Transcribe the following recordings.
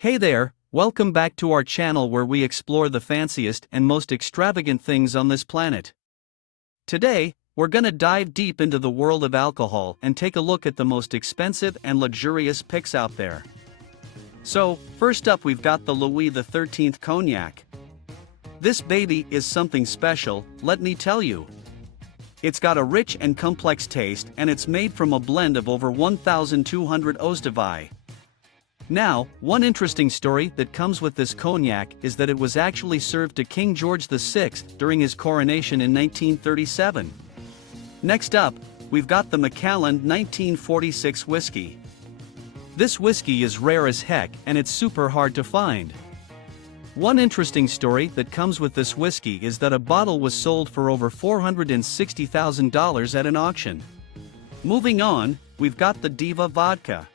Hey there, welcome back to our channel where we explore the fanciest and most extravagant things on this planet. Today, we're gonna dive deep into the world of alcohol and take a look at the most expensive and luxurious picks out there. So, first up we've got the Louis XIII Cognac. This baby is something special, let me tell you. It's got a rich and complex taste and it's made from a blend of over 1,200 eaux de vie. Now, one interesting story that comes with this cognac is that it was actually served to King George VI during his coronation in 1937. Next up, we've got the Macallan 1946 whiskey. This whiskey is rare as heck and it's super hard to find. One interesting story that comes with this whiskey is that a bottle was sold for over $460,000 at an auction. Moving on, we've got the Diva vodka.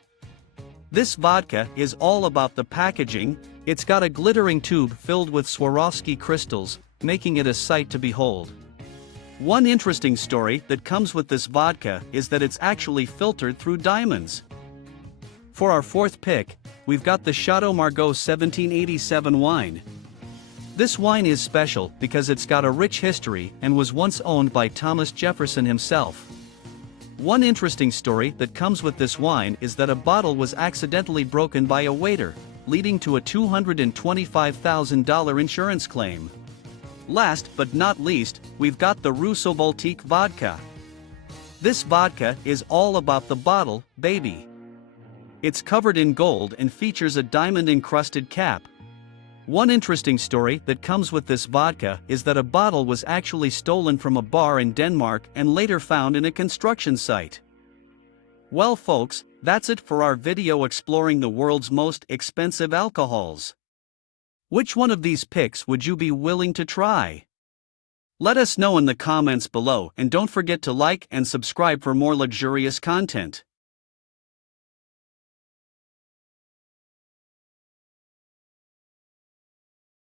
This vodka is all about the packaging. It's got a glittering tube filled with Swarovski crystals, making it a sight to behold. One interesting story that comes with this vodka is that it's actually filtered through diamonds. For our fourth pick, we've got the Chateau Margaux 1787 wine. This wine is special because it's got a rich history and was once owned by Thomas Jefferson himself. One interesting story that comes with this wine is that a bottle was accidentally broken by a waiter, leading to a $225,000 insurance claim. Last but not least, we've got the Russo-Baltique vodka. This vodka is all about the bottle, baby. It's covered in gold and features a diamond-encrusted cap. One interesting story that comes with this vodka is that a bottle was actually stolen from a bar in Denmark and later found in a construction site. Well folks, that's it for our video exploring the world's most expensive alcohols. Which one of these picks would you be willing to try? Let us know in the comments below and don't forget to like and subscribe for more luxurious content.